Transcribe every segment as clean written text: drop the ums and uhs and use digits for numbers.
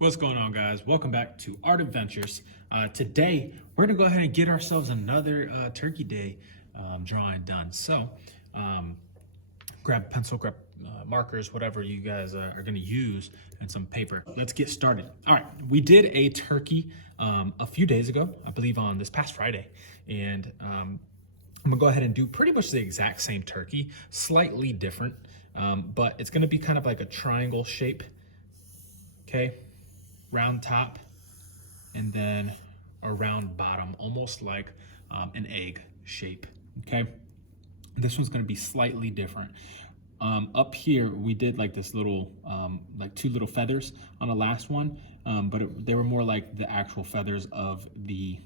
What's going on, guys? Welcome back to Art Adventures. Today, we're gonna go ahead and get ourselves another Turkey Day drawing done. So, grab a pencil, grab markers, whatever you guys are gonna use, and some paper. Let's get started. All right, we did a turkey a few days ago, I believe on this past Friday, and I'm gonna go ahead and do pretty much the exact same turkey, slightly different, but it's gonna be kind of like a triangle shape, okay? Round top and then a round bottom, almost like an egg shape, okay? This one's gonna be slightly different. Up here, we did like this little, like two little feathers on the last one, but they were more like the actual feathers of the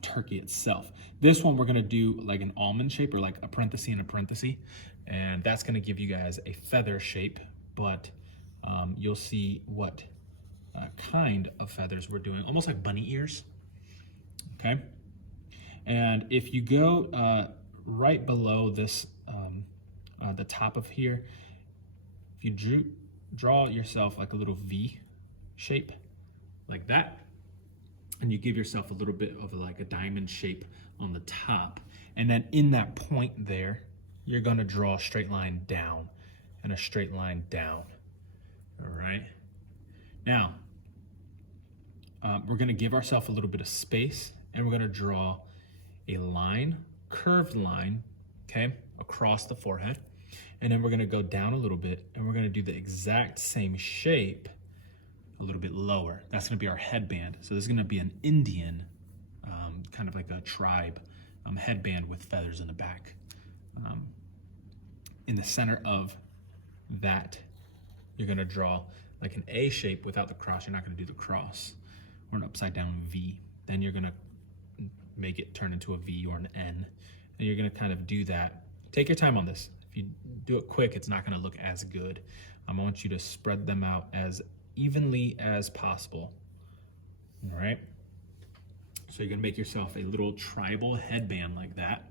turkey itself. This one, we're gonna do like an almond shape, or like a parenthesis and a parenthesis, and that's gonna give you guys a feather shape, but you'll see what kind of feathers we're doing, almost like bunny ears, okay? And if you go right below this, the top of here, if you draw yourself like a little V shape, like that, and you give yourself a little bit of like a diamond shape on the top, and then in that point there, you're gonna draw a straight line down and a straight line down, all right? Now, we're gonna give ourselves a little bit of space, and we're gonna draw a line, curved line, okay, across the forehead. And then we're gonna go down a little bit, and we're gonna do the exact same shape a little bit lower. That's gonna be our headband. So this is gonna be an Indian, kind of like a tribe headband with feathers in the back. In the center of that, you're gonna draw like an A shape without the cross. You're not gonna do the cross, or an upside down V. Then you're gonna make it turn into a V or an N. And you're gonna kind of do that. Take your time on this. If you do it quick, it's not gonna look as good. I want you to spread them out as evenly as possible, all right? So you're gonna make yourself a little tribal headband like that.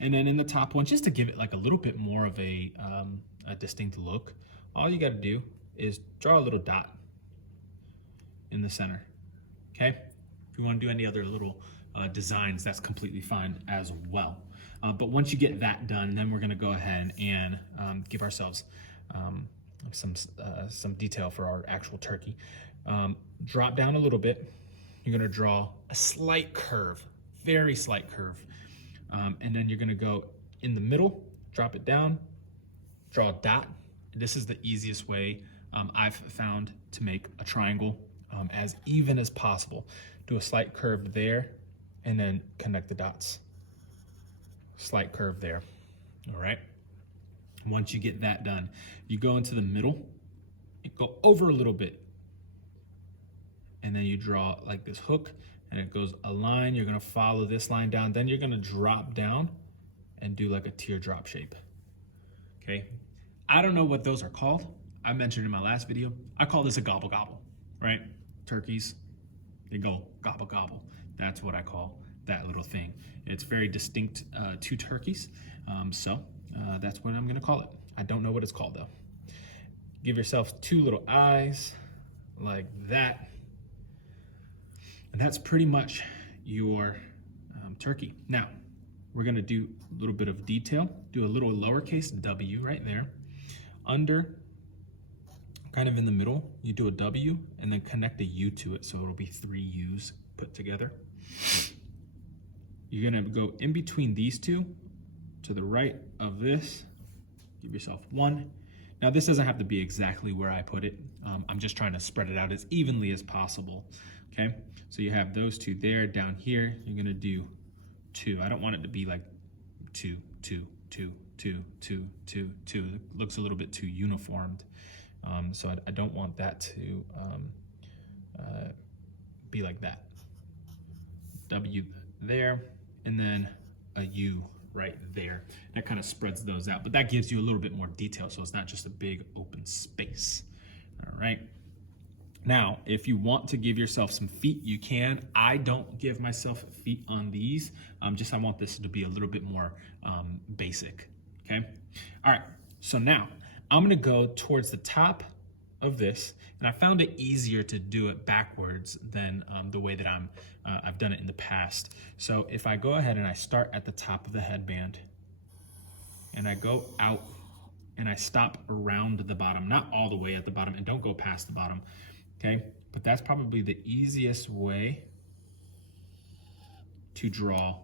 And then in the top one, just to give it like a little bit more of a distinct look, all you gotta do is draw a little dot in the center, okay? If you wanna do any other little designs, that's completely fine as well. But once you get that done, then we're gonna go ahead and give ourselves some detail for our actual turkey. Drop down a little bit. You're gonna draw a slight curve, very slight curve. And then you're gonna go in the middle, drop it down, draw a dot. This is the easiest way I've found to make a triangle as even as possible. Do a slight curve there, and then connect the dots. Slight curve there, all right? Once you get that done, you go into the middle, you go over a little bit, and then you draw like this hook, and it goes a line. You're gonna follow this line down, then you're gonna drop down and do like a teardrop shape, okay? I don't know what those are called. I mentioned in my last video, I call this a gobble gobble, right? Turkeys, they go gobble gobble. That's what I call that little thing. It's very distinct to turkeys, so that's what I'm gonna call it. I don't know what it's called though. Give yourself two little eyes like that. And that's pretty much your turkey. Now, we're gonna do a little bit of detail, do a little lowercase W right there. Under, kind of in the middle, you do a W and then connect a U to it, so it'll be 3 U's put together. You're gonna go in between these two, to the right of this, give yourself 1. Now this doesn't have to be exactly where I put it. I'm just trying to spread it out as evenly as possible, okay? So you have those 2 there. Down here, you're gonna do 2. I don't want it to be like 2, 2, 2, 2, 2, 2, 2. It looks a little bit too uniformed. So I don't want that to be like that. W there, and then a U right there. That kind of spreads those out, but that gives you a little bit more detail, so it's not just a big open space. All right. Now, if you want to give yourself some feet, you can. I don't give myself feet on these. I want this to be a little bit more basic, okay? All right, so now I'm gonna go towards the top of this, and I found it easier to do it backwards than the way that I've done it in the past. So if I go ahead and I start at the top of the headband, and I go out and I stop around the bottom, not all the way at the bottom, and don't go past the bottom, okay? But that's probably the easiest way to draw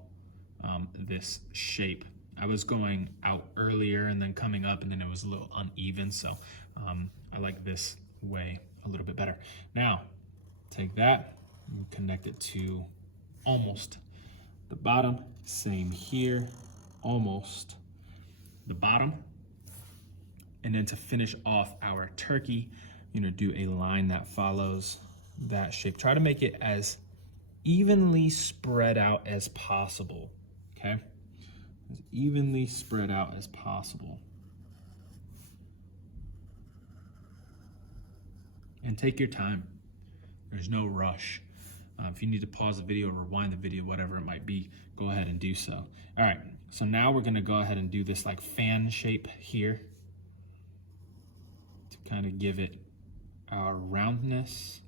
this shape. I was going out earlier and then coming up, and then it was a little uneven, so I like this way a little bit better. Now, take that and connect it to almost the bottom. Same here, almost the bottom. And then to finish off our turkey, do a line that follows that shape. Try to make it as evenly spread out as possible, okay? As evenly spread out as possible. And take your time. There's no rush. If you need to pause the video, rewind the video, whatever it might be, go ahead and do so. All right, so now we're gonna go ahead and do this like fan shape here to kind of give it our roundness.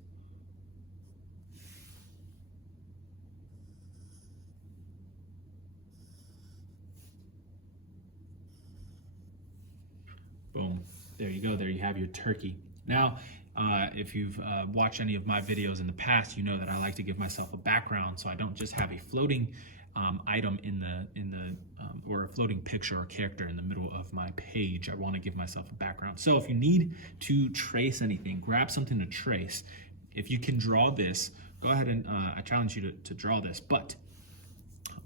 Boom, there you go, there you have your turkey. Now, if you've watched any of my videos in the past, you know that I like to give myself a background, so I don't just have a floating item or a floating picture or character in the middle of my page. I want to give myself a background. So if you need to trace anything, grab something to trace. If you can draw this, go ahead and I challenge you to draw this. But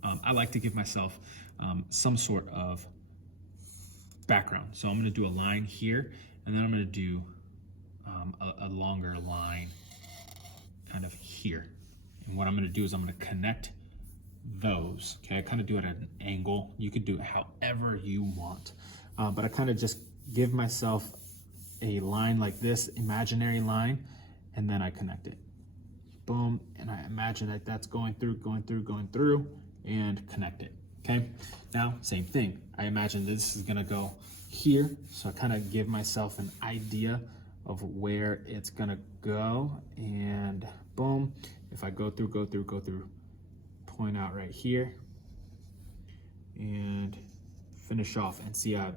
I like to give myself some sort of background. So I'm going to do a line here, and then I'm going to do a longer line kind of here. And what I'm going to do is I'm going to connect those. Okay, I kind of do it at an angle. You could do it however you want, but I kind of just give myself a line like this, imaginary line, and then I connect it. Boom, and I imagine that that's going through, and connect it. Okay, now same thing. I imagine this is gonna go here, so I kind of give myself an idea of where it's gonna go, and boom, if I go through, point out right here, and finish off. And see, I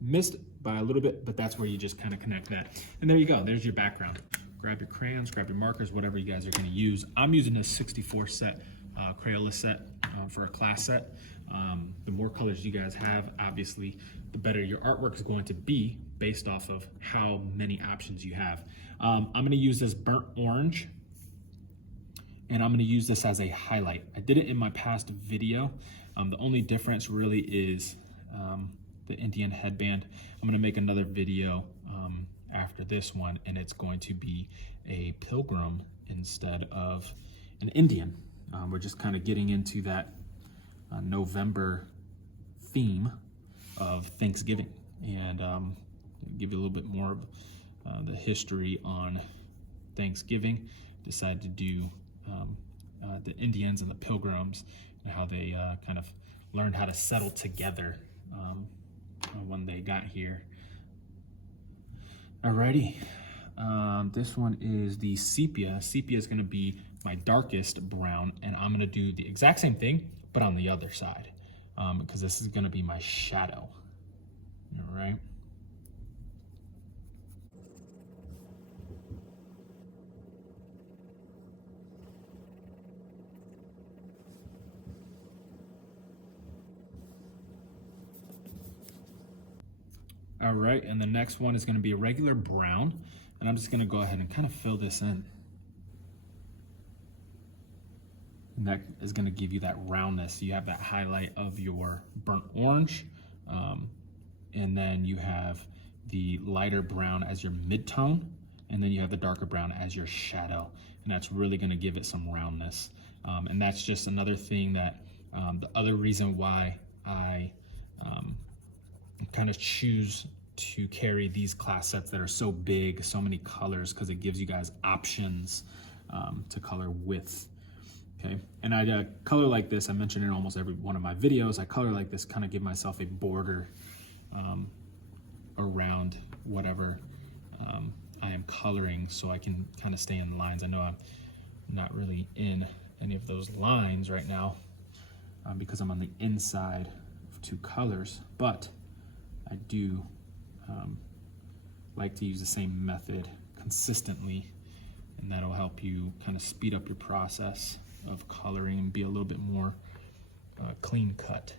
missed by a little bit, but that's where you just kind of connect that. And there you go, there's your background. Grab your crayons, grab your markers, whatever you guys are gonna use. I'm using a 64 set Crayola set for a class set. The more colors you guys have, obviously, the better your artwork is going to be based off of how many options you have. I'm gonna use this burnt orange, and I'm gonna use this as a highlight. I did it in my past video. The only difference really is the Indian headband. I'm gonna make another video after this one, and it's going to be a pilgrim instead of an Indian. We're just kind of getting into that November theme of Thanksgiving, and give you a little bit more of the history on Thanksgiving. Decided to do the Indians and the Pilgrims and how they kind of learned how to settle together when they got here. Alrighty, this one is the sepia. Sepia is going to be my darkest brown, and I'm going to do the exact same thing, but on the other side, because this is going to be my shadow. All right. All right, and the next one is going to be a regular brown, and I'm just going to go ahead and kind of fill this in. And that is going to give you that roundness. You have that highlight of your burnt orange, and then you have the lighter brown as your mid-tone, and then you have the darker brown as your shadow, and that's really going to give it some roundness. And that's just another thing that the other reason why I kind of choose to carry these class sets that are so big, so many colors, because it gives you guys options to color with. Okay, and I color like this. I mentioned in almost every one of my videos, I color like this, kind of give myself a border around whatever I am coloring so I can kind of stay in lines. I know I'm not really in any of those lines right now because I'm on the inside of two colors, but I do like to use the same method consistently, and that'll help you kind of speed up your process of coloring and be a little bit more clean cut.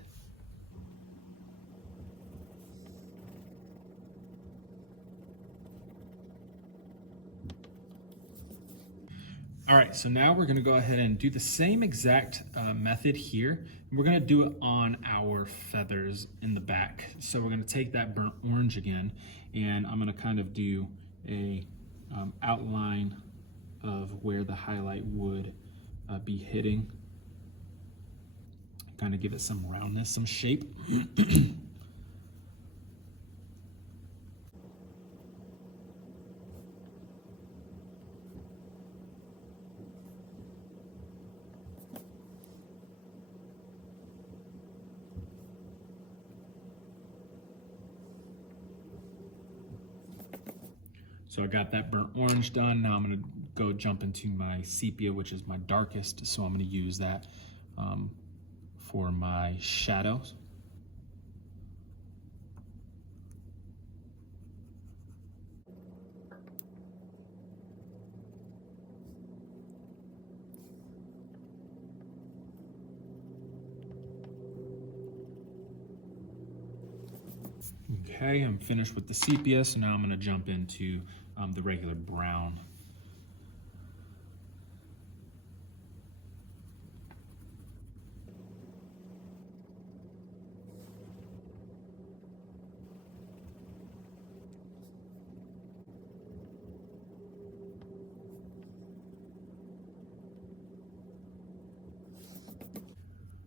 All right, so now we're gonna go ahead and do the same exact method here. We're gonna do it on our feathers in the back. So we're gonna take that burnt orange again, and I'm gonna kind of do a outline of where the highlight would be hitting. Kind of give it some roundness, some shape. So I got that burnt orange done. Now I'm gonna go jump into my sepia, which is my darkest. So I'm gonna use that for my shadows. Okay, I'm finished with the sepia, so now I'm gonna jump into the regular brown.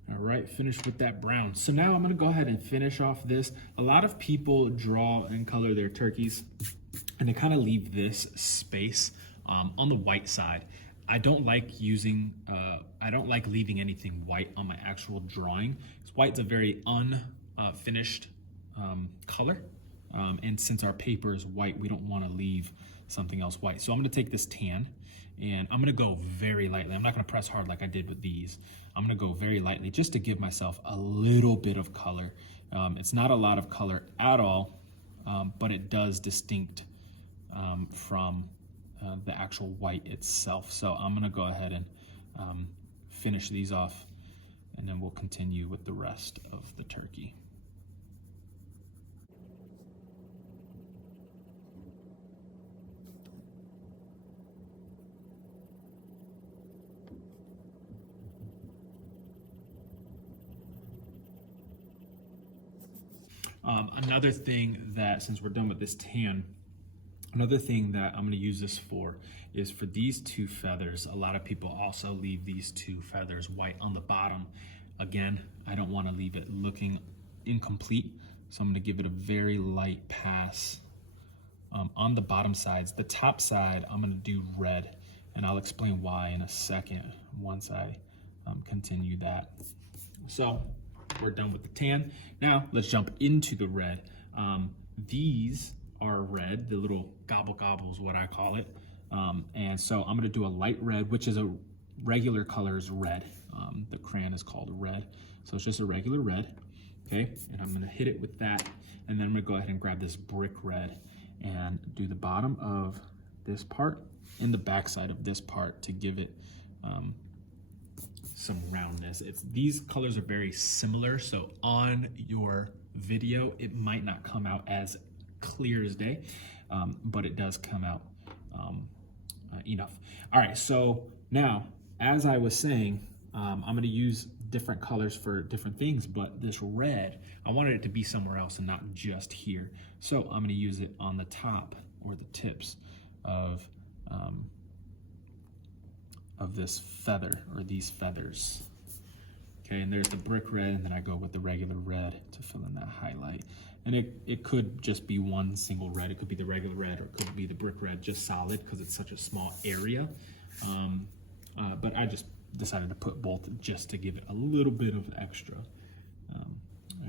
All right, finished with that brown. So now I'm gonna go ahead and finish off this. A lot of people draw and color their turkeys and they kind of leave this space on the white side. I don't like leaving anything white on my actual drawing. Because white's a very unfinished color. And since our paper is white, we don't want to leave something else white. So I'm going to take this tan and I'm going to go very lightly. I'm not going to press hard like I did with these. I'm going to go very lightly just to give myself a little bit of color. It's not a lot of color at all, but it does distinct from the actual white itself. So I'm going to go ahead and finish these off, and then we'll continue with the rest of the turkey. Another thing that, since we're done with this tan, another thing that I'm going to use this for is for these two feathers. A lot of people also leave these two feathers white on the bottom. Again, I don't want to leave it looking incomplete, so I'm going to give it a very light pass on the bottom sides. The top side, I'm going to do red, and I'll explain why in a second once I continue that. So we're done with the tan. Now let's jump into the red. These are red, the little gobble gobble is what I call it. And so I'm gonna do a light red, which is a regular color is red. The crayon is called red. So it's just a regular red, okay? And I'm gonna hit it with that. And then I'm gonna go ahead and grab this brick red and do the bottom of this part and the backside of this part to give it some roundness. These colors are very similar, so on your video it might not come out as clear as day, but it does come out enough. All right, so now, as I was saying, I'm going to use different colors for different things, but this red, I wanted it to be somewhere else and not just here. So I'm going to use it on the top or the tips of this feather or these feathers. Okay, and there's the brick red, and then I go with the regular red to fill in that highlight. And it could just be one single red. It could be the regular red, or it could be the brick red just solid because it's such a small area. But I just decided to put both just to give it a little bit of extra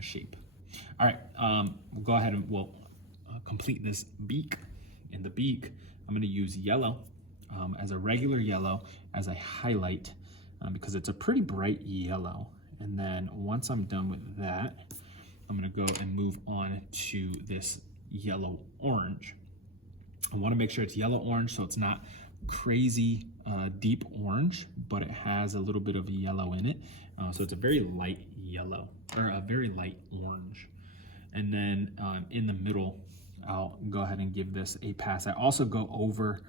shape. All right, we'll go ahead and we'll complete this beak. In the beak, I'm going to use yellow as a regular yellow as a highlight because it's a pretty bright yellow. And then once I'm done with that, I'm going to go and move on to this yellow orange. I want to make sure it's yellow orange so it's not crazy deep orange, but it has a little bit of yellow in it. So it's a very light yellow, or a very light orange. And then in the middle, I'll go ahead and give this a pass. I also go over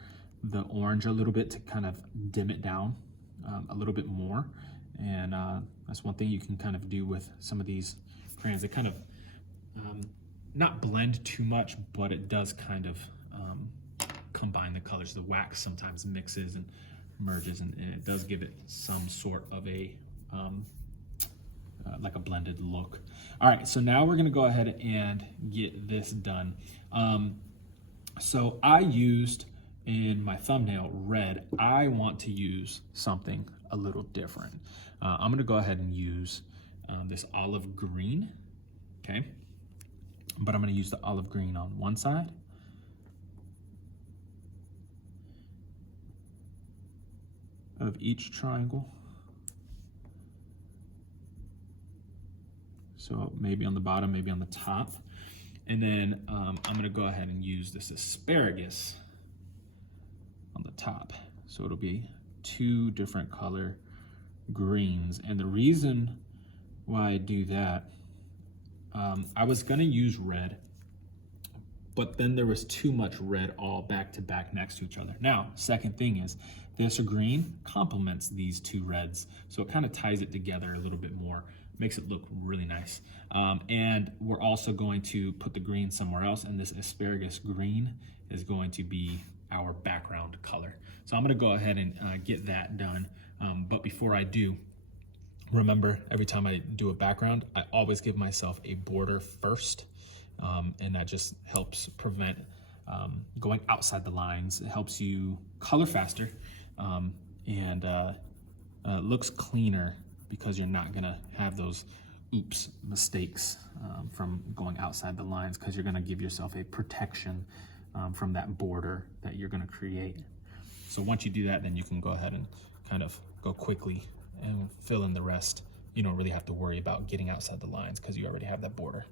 the orange a little bit to kind of dim it down a little bit more. And that's one thing you can kind of do with some of these crayons. They kind of not blend too much, but it does kind of combine the colors. The wax sometimes mixes and merges, and it does give it some sort of a like a blended look. All right, so now we're gonna go ahead and get this done. So I used in my thumbnail red. I want to use something a little different. I'm gonna go ahead and use this olive green, okay? But I'm gonna use the olive green on one side. Of each triangle. So maybe on the bottom, maybe on the top. And then I'm gonna go ahead and use this asparagus on the top. So it'll be 2 different color greens. And the reason why I do that, I was gonna use red, but then there was too much red all back to back next to each other. Now, second thing is, this green complements these 2 reds. So it kind of ties it together a little bit more, makes it look really nice. And we're also going to put the green somewhere else, and this asparagus green is going to be our background color. So I'm gonna go ahead and get that done. But before I do, remember, every time I do a background, I always give myself a border first. And that just helps prevent going outside the lines. It helps you color faster and looks cleaner because you're not gonna have those mistakes from going outside the lines, because you're gonna give yourself a protection from that border that you're gonna create. So once you do that, then you can go ahead and kind of go quickly and fill in the rest. You don't really have to worry about getting outside the lines because you already have that border.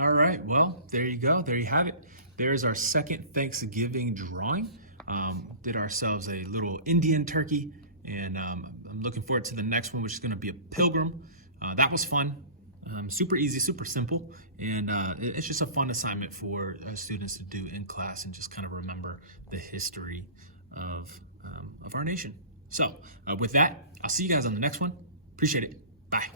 All right, well, there you go. There you have it. There's our second Thanksgiving drawing. Did ourselves a little Indian turkey, and I'm looking forward to the next one, which is gonna be a pilgrim. That was fun, super easy, super simple, and it's just a fun assignment for students to do in class and just kind of remember the history of our nation. So with that, I'll see you guys on the next one. Appreciate it. Bye.